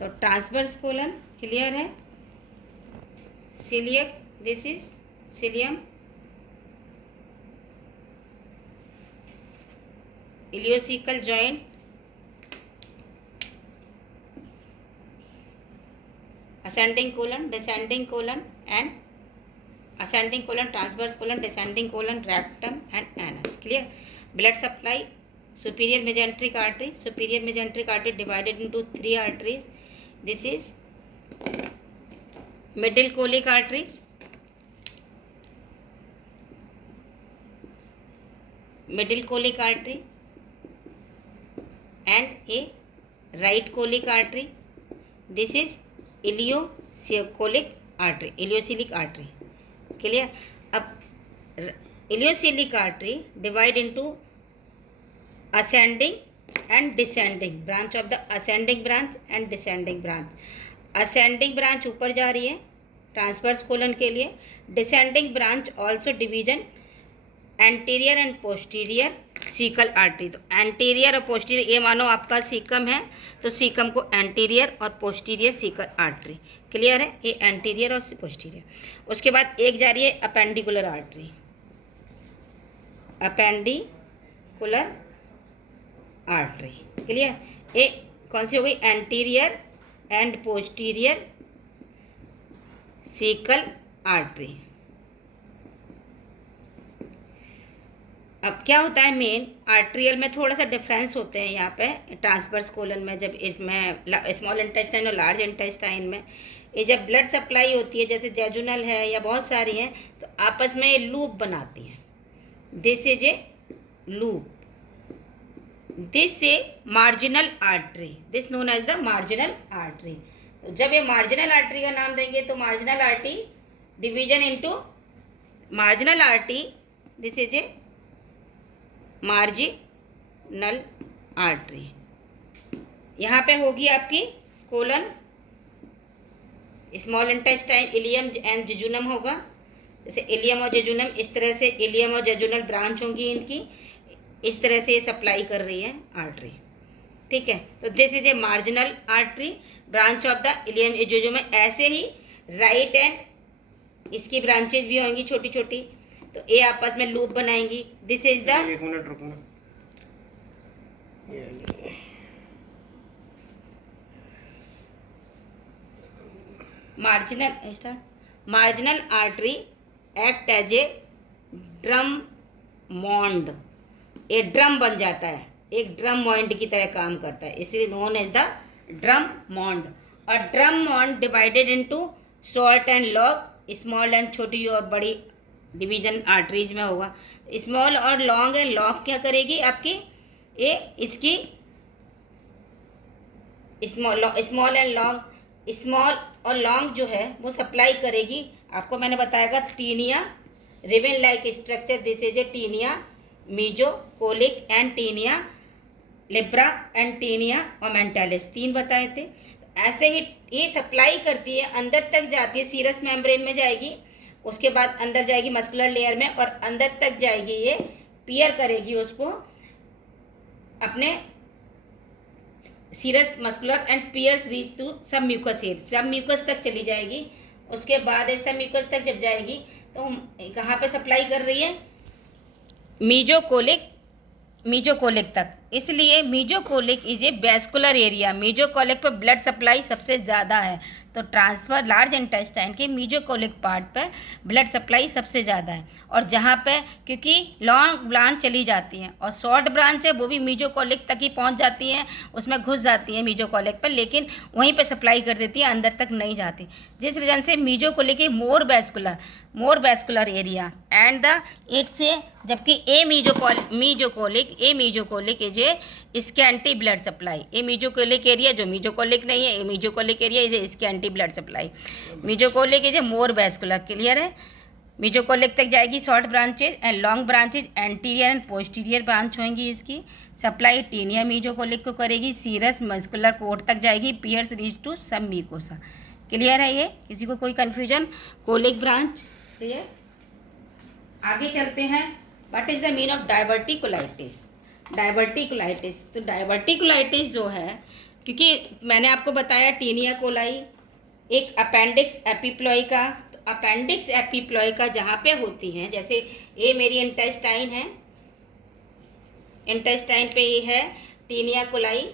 तो transverse colon clear है। Coeliac, this is सीलियम, ileocaecal joint, ascending colon, descending colon and ascending colon, transverse colon, descending colon, rectum and anus. Clear? Blood supply, superior mesenteric artery. Superior mesenteric artery divided into 3 arteries. This is middle colic artery, middle colic artery and a right colic artery. This is ileocolic artery, ileocolic artery clear. अब ileocolic artery divide into ascending and descending branch of the ascending branch and descending branch. Ascending branch ऊपर जा रही है transverse colon के लिए, descending branch also division anterior and posterior caecal artery. तो anterior और posterior, ये मानो आपका सीकम है तो सीकम को एंटीरियर और पोस्टीरियर सीकल आर्टरी क्लियर है, ये एंटीरियर और पोस्टीरियर। उसके बाद एक जा रही है appendicular artery, appendicular artery clear. ये कौन सी हो गई, anterior and posterior caecal artery. अब क्या होता है, मेन आर्ट्रियल में थोड़ा सा डिफरेंस होते हैं यहाँ पे ट्रांसवर्स कोलन में, जब इसमें स्मॉल इंटेस्टाइन और लार्ज इंटेस्टाइन में ये जब ब्लड सप्लाई होती है, जैसे जेजुनल है या बहुत सारी हैं, तो आपस में ये लूप बनाती हैं। This is a loop, this a marginal artery, this known as the marginal artery. तो जब ये मार्जिनल आर्टरी का नाम देंगे तो marginal artery division into marginal artery, this is a marginal artery. यहाँ पे होगी आपकी colon, small intestine, ileum and jejunum होगा। जैसे इलियम और जेजुनम, इस तरह से इलियम और जेजुनल ब्रांच होंगी इनकी, इस तरह से ये सप्लाई कर रही है आर्टरी, ठीक है। तो this is a marginal artery branch of the ilium jejunum. ऐसे ही राइट एंड इसकी ब्रांचेज भी होंगी छोटी छोटी, तो ये आपस में लूप बनाएंगी। दिस इज द, एक मिनट रुकना, marginal artery act as a Drummond, ये ड्रम बन जाता है, एक ड्रम मॉन्ड की तरह काम करता है, इसलिए known as the Drummond. और Drummond divided into short and long, small and छोटी और बड़ी डिवीजन आर्टरीज में होगा। स्मॉल और लॉन्ग है, लॉन्ग क्या करेगी आपकी, ये इसकी स्मॉल एंड लॉन्ग, स्मॉल और लॉन्ग जो है वो सप्लाई करेगी आपको, मैंने बताया taenia ribbon like structure. This is a taenia mesocolic and taenia libera and taenia omentalis, 3 बताए थे। तो ऐसे ही ये सप्लाई करती है, अंदर तक जाती है, सीरस मेम्ब्रेन में जाएगी, उसके बाद अंदर जाएगी मस्कुलर लेयर में, और अंदर तक जाएगी, ये पियर करेगी उसको अपने serous muscular and pierce reach to submucous area, submucous तक चली जाएगी। उसके बाद सब म्यूकस तक जब जाएगी तो कहाँ पे सप्लाई कर रही है, मीजोकोलिक तक। इसलिए मीजोकोलिक इज ए वैस्कुलर एरिया, मीजोकोलिक पर ब्लड सप्लाई सबसे ज़्यादा है, तो ट्रांसफर लार्ज इंटेस्टाइन के मीजोकोलिक पार्ट पर ब्लड सप्लाई सबसे ज़्यादा है। और जहाँ पे क्योंकि लॉन्ग ब्रांच चली जाती हैं और शॉर्ट ब्रांच है वो भी मीजोकोलिक तक ही पहुँच जाती हैं, उसमें घुस जाती हैं मीजोकोलिक पर, लेकिन वहीं पे सप्लाई कर देती है, अंदर तक नहीं जाती, जिस रीजन से mesocolic more vascular area and the it's a, जबकि ए मीजोकोलिक इज ए इसके anti blood supply. A mesocolic area जो मीजोकोलिक नहीं है, ए मीजोकोलिक एरिया इज इसके anti blood supply. Mesocolic is a more vascular, clear है। Mesocolic तक जाएगी short branches and long branches, anterior and posterior branch होंगी इसकी। सप्लाई टीनिया मीजोकोलिक को करेगी, सीरस मस्कुलर कोट तक जाएगी, पियर्स रीच टू सब म्यूकोसा, क्लियर है। ये किसी को कोई कन्फ्यूजन, कोलिक ब्रांच क्लियर। आगे चलते हैं, what is the mean of diverticulitis. Diverticulitis, तो डाइवर्टिकुलाइटिस जो है क्योंकि मैंने आपको बताया टीनिया कोलाई एक अपेंडिक्स एपिप्लॉय का, तो अपेंडिक्स एपिप्लॉय का जहाँ पे होती हैं, जैसे ये मेरी इंटेस्टाइन है, इंटेस्टाइन पे ये है टीनिया कोलाई,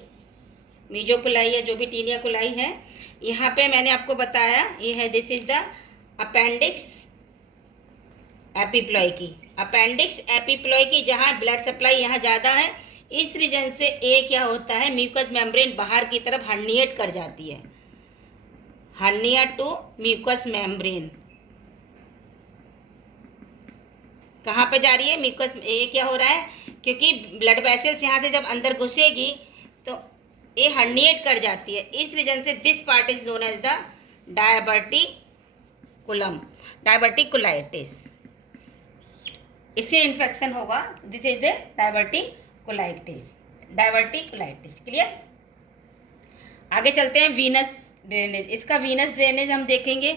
मीजोकोलाई या जो भी टीनिया कोलाई है, यहाँ पे मैंने आपको बताया ये है, this is the appendix epiploic की, अपेंडिक्स एपिप्लॉय की जहाँ ब्लड सप्लाई यहाँ ज़्यादा है, इस रीजन से ए क्या होता है, म्यूकस मेम्ब्रेन बाहर की तरफ हर्निएट कर जाती है, हर्निया टू म्यूकस मेम्ब्रेन, कहाँ पे जा रही है म्यूकस, ये क्या हो रहा है, क्योंकि ब्लड वेसल्स यहाँ से जब अंदर घुसेगी तो ये हर्निएट कर जाती है, इस रीजन से this part is known as the diverticulum, diverticulitis, इससे इन्फेक्शन होगा, this is the diverticulitis, diverticulitis. Clear. आगे चलते हैं वीनस ड्रेनेज। इसका वीनस ड्रेनेज हम देखेंगे,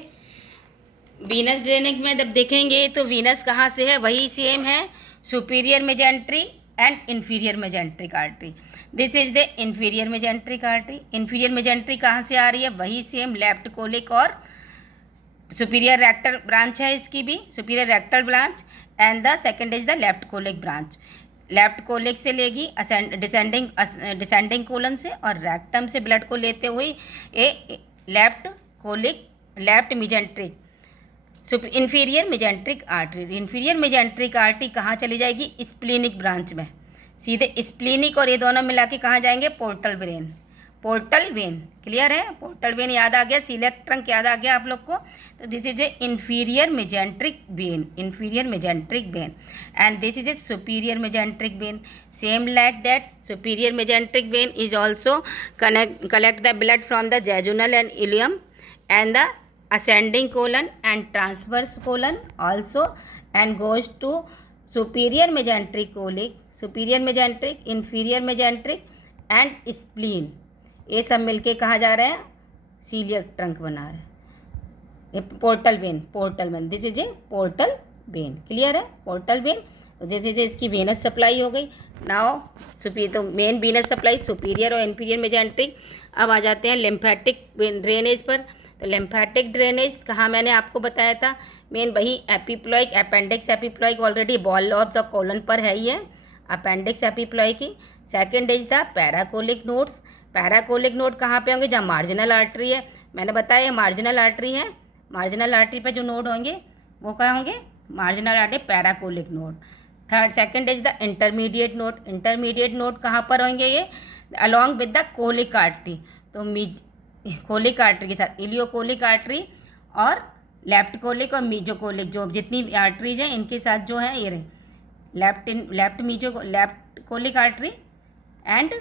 वीनस ड्रेनेज में जब देखेंगे तो वीनस कहाँ से है, वही सेम है, superior mesentery and inferior mesenteric artery, this is the inferior mesenteric artery. Inferior mesentery कहाँ से आ रही है, वही सेम लेफ्ट कोलिक और सुपीरियर रेक्टल ब्रांच है, इसकी भी superior rectal branch, and the second is the left colic branch, left colic से लेगी डिसेंडिंग कोलन से, और रेक्टम से ब्लड को लेते हुए ये left colic, left mesenteric, inferior mesenteric artery, inferior mesenteric artery कहाँ चली जाएगी, स्प्लीनिक ब्रांच में, सीधे स्प्लीनिक और ये दोनों मिला के कहाँ जाएंगे, portal vein, portal vein. Clear है, पोर्टल वेन याद आ गया, सीलेक्ट ट्रंक याद आ गया आप लोग को, तो this is A inferior mesenteric when, inferior mesenteric when, and this is A superior mesenteric when, same like that superior mesenteric when is also collect the blood from the jejunal and ileum and the ascending colon and transverse colon also, and goes to superior mesenteric colic, superior mesenteric, inferior mesenteric and spleen, ये सब मिलके कहाँ जा रहे हैं, celiac trunk बना रहे हैं, ये portal vein, portal vein, this is A portal vein. Clear है, पोर्टल वेन, तो जैसे इसकी वेनस सप्लाई हो गई। नाउ तो मेन वेनस सप्लाई सुपीरियर और इन्फीरियर मेजेंट्रिक। अब आ जाते हैं लिम्फेटिक ड्रेनेज पर। तो लिम्फेटिक ड्रेनेज कहाँ मैंने आपको बताया था, मेन वही epiploic, appendix epiploic already ball of the colon पर है ही है, अपेंडिक्स एपिप्लॉय की। Second is the paracolic nodes, paracolic node कहाँ पे होंगे, जहाँ मार्जिनल आर्टरी है, मैंने बताया ये मार्जिनल आर्टरी है, मार्जिनल आर्टरी पे जो नोड होंगे वो क्या होंगे, marginal artery, paracolic node. Third second is the intermediate node, intermediate node कहाँ पर होंगे, ये along with the colic artery, तो कोलिक आर्टरी के साथ इलियोकोलिक आर्टरी और लेफ्ट कोलिक और मीजोकोलिक, जो जितनी आर्टरीज हैं इनके साथ जो है ये रहे left colic artery and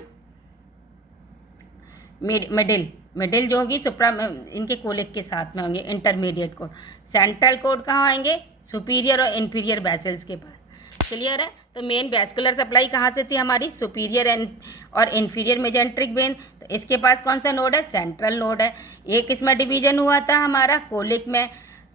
middle जो होगी सुप्रा इनके कोलिक के साथ में होंगे, इंटरमीडिएट कोड। सेंट्रल कोड कहाँ आएंगे, सुपीरियर और इन्फीरियर वेसल्स के पास। क्लियर है, तो मेन वैस्कुलर सप्लाई कहाँ से थी हमारी, सुपीरियर एंड और इन्फीरियर मेजेंट्रिक वेन, तो इसके पास कौन सा नोड है, सेंट्रल नोड है। ये किसमें डिवीजन हुआ था हमारा, कोलिक में,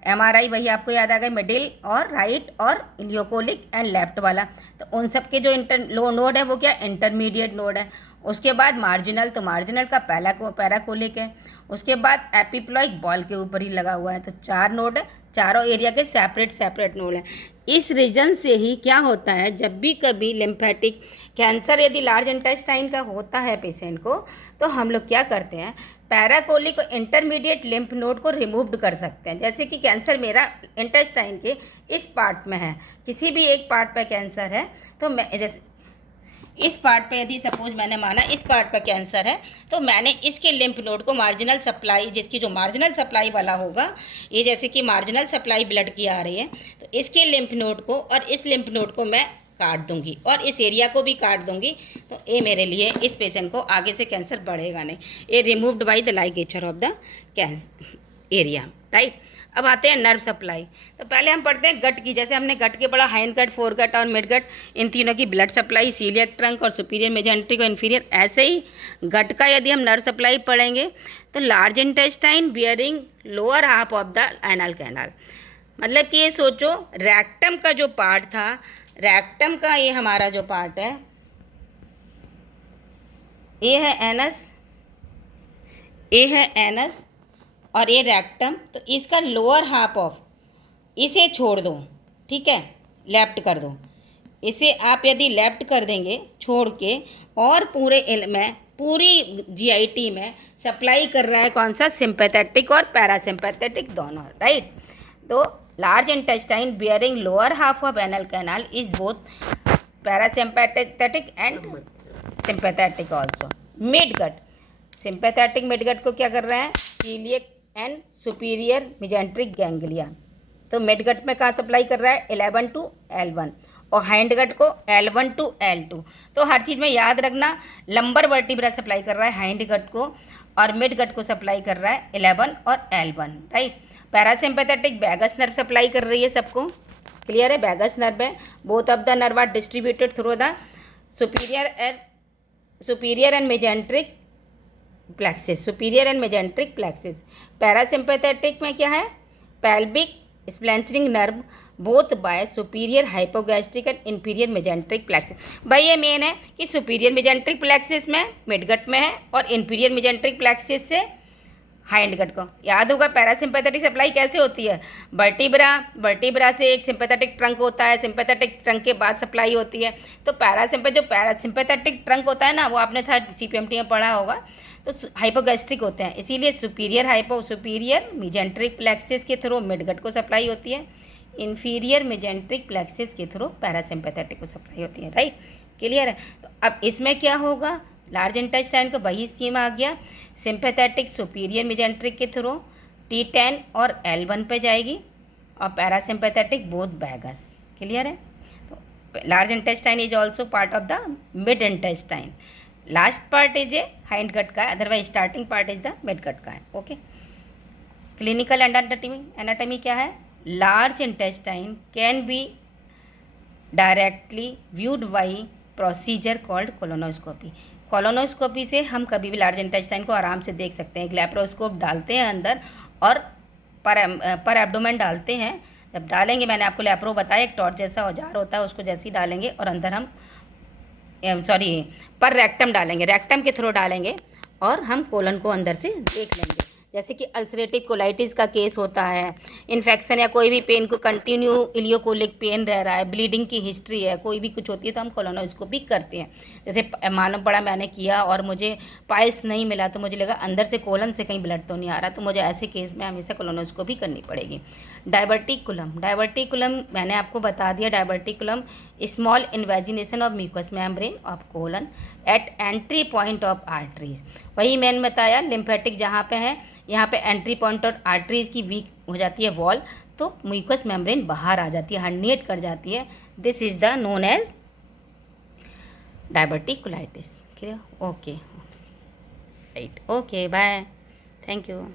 एमआरआई वही आपको याद आ गया, मिडिल और राइट और इलियोकोलिक एंड लेफ्ट वाला, तो उन सब के जो लो नोड है वो क्या, इंटरमीडिएट नोड है। उसके बाद मार्जिनल, तो मार्जिनल का पैराकोलिक है। उसके बाद एपिप्लॉइक बॉल के ऊपर ही लगा हुआ है, तो 4 नोड है, चारों एरिया के सेपरेट नोड है। इस रीजन से ही क्या होता है, जब भी कभी लिम्फेटिक कैंसर यदि लार्ज इंटेस्टाइन का होता है पेशेंट को, तो हम लोग क्या करते हैं, पैराकोलिक और इंटरमीडिएट लिम्फ नोड को रिमूव कर सकते हैं। जैसे कि कैंसर मेरा इंटेस्टाइन के इस पार्ट में है, किसी भी एक पार्ट पे कैंसर है, तो मैं जैसे इस पार्ट पे यदि सपोज मैंने माना इस पार्ट पर कैंसर है, तो मैंने इसके लिम्फ नोड को मार्जिनल सप्लाई, जिसकी जो मार्जिनल सप्लाई वाला होगा, ये जैसे कि मार्जिनल सप्लाई ब्लड की आ रही है, तो इसके लिम्फ नोड को और इस लिम्फ नोड को मैं काट दूंगी और इस एरिया को भी काट दूंगी, तो ये मेरे लिए इस पेशेंट को आगे से कैंसर बढ़ेगा नहीं, ये removed by the ligature of the cancer area, right. अब आते हैं नर्व सप्लाई। तो पहले हम पढ़ते हैं गट की, जैसे हमने गट के पढ़ा, हाइंड गट, फोर गट और मिड गट, इन तीनों की ब्लड सप्लाई, सीलियक ट्रंक और सुपीरियर मेजेंट्रिक और इन्फीरियर। ऐसे ही गट का यदि हम नर्व सप्लाई पढ़ेंगे तो large intestine bearing lower half of the anal canal, मतलब कि ये सोचो रेक्टम का जो पार्ट था, रेक्टम का ये हमारा जो पार्ट है, ये है एनस ए है एनस और ये रेक्टम, तो इसका लोअर हाफ ऑफ इसे छोड़ दो, ठीक है, लेफ्ट कर दो। इसे आप यदि लेफ्ट कर देंगे छोड़ के, और पूरी जीआईटी में सप्लाई कर रहा है कौन सा, सिंपैथेटिक और पैरासिम्पैथेटिक दोनों, राइट। तो large intestine bearing lower half of anal canal is both parasympathetic and sympathetic also. Midgut, sympathetic midgut को क्या कर रहा है, coeliac and superior mesenteric ganglia. तो मिडगट में कहाँ सप्लाई कर रहा है, 11 to L1, और हाइंडगट को L1 to L2। तो हर चीज़ में याद रखना, लंबर वर्टिब्रा सप्लाई कर रहा है हाइंडगट को, और मिडगट को सप्लाई कर रहा है 11 और L1, right. Parasympathetic vagus nerve supply कर रही है सबको, क्लियर है, वैगस नर्व है। Both of the nerve are distributed through the superior and mesenteric plexus, superior and mesenteric plexus. Parasympathetic में क्या है, pelvic splanchnic nerve both by superior hypogastric and inferior mesenteric plexus. भाई ये main है कि superior mesenteric plexus में midgut में है, और इंफीरियर मेजेंट्रिक प्लेक्सिस से हाइंडगट को। याद होगा पैरासिम्पैथेटिक सप्लाई कैसे होती है, वर्टिब्रा से एक सिंपैथेटिक ट्रंक होता है, सिंपैथेटिक ट्रंक के बाद सप्लाई होती है। तो जो पैरासिम्पैथेटिक ट्रंक होता है ना, वो आपने था CPMT में पढ़ा होगा, तो हाइपोगैस्ट्रिक होते हैं, इसीलिए सुपीरियर मेजेंट्रिक प्लेक्सिस के थ्रू मिडगट को सप्लाई होती है, इंफीरियर मेजेंट्रिक प्लेक्सिस के थ्रू पैरासिम्पैथेटिक को सप्लाई होती है, राइट, क्लियर है। तो अब इसमें क्या होगा, लार्ज इंटेस्टाइन का वही स्कीम आ गया, सिंपैथेटिक सुपीरियर मेजेंट्रिक के थ्रू T10 और L1 पे जाएगी, और पैरासिम्पैथेटिक बोथ वैगस, क्लियर है। तो large intestine is also part of the mid intestine, last part is a hindgut का, otherwise starting part is the midgut का है, ओके। क्लिनिकल एनाटॉमी क्या है, large intestine can be directly viewed by procedure called colonoscopy. Colonoscopy से हम कभी भी large intestine को आराम से देख सकते हैं। लैप्रोस्कोप डालते हैं अंदर और पर एब्डोमेन डालते हैं। जब डालेंगे, मैंने आपको लैप्रो बताया, एक टॉर्च जैसा औजार होता है, उसको जैसे ही डालेंगे और अंदर हम पर रेक्टम डालेंगे, रेक्टम के थ्रू डालेंगे और हम कोलन को अंदर से देख लेंगे। जैसे कि अल्सरेटिव कोलाइटिस का केस होता है, इन्फेक्शन या कोई भी पेन को कंटिन्यू इलियोकोलिक पेन रह रहा है, ब्लीडिंग की हिस्ट्री है, कोई भी कुछ होती है, तो हम कोलोनोस्कोपी करते हैं। जैसे मालूम पड़ा मैंने किया और मुझे पाइल्स नहीं मिला, तो मुझे लगा अंदर से कोलन से कहीं ब्लड तो नहीं आ रहा, तो मुझे ऐसे केस में हमेशा कोलोनोस्कोपी करनी पड़ेगी। डायवर्टिकुलम मैंने आपको बता दिया, diverticulum small invagination of mucous membrane of colon at entry point of arteries. वही मैंने बताया, लिम्फेटिक जहाँ पे है, यहाँ पे एंट्री पॉइंट और आर्टरीज की वीक हो जाती है वॉल, तो म्यूकस मेम्ब्रेन बाहर आ जाती है, हर्निएट कर जाती है। This is the known as diverticulitis, clear, okay, right, okay, bye, thank you.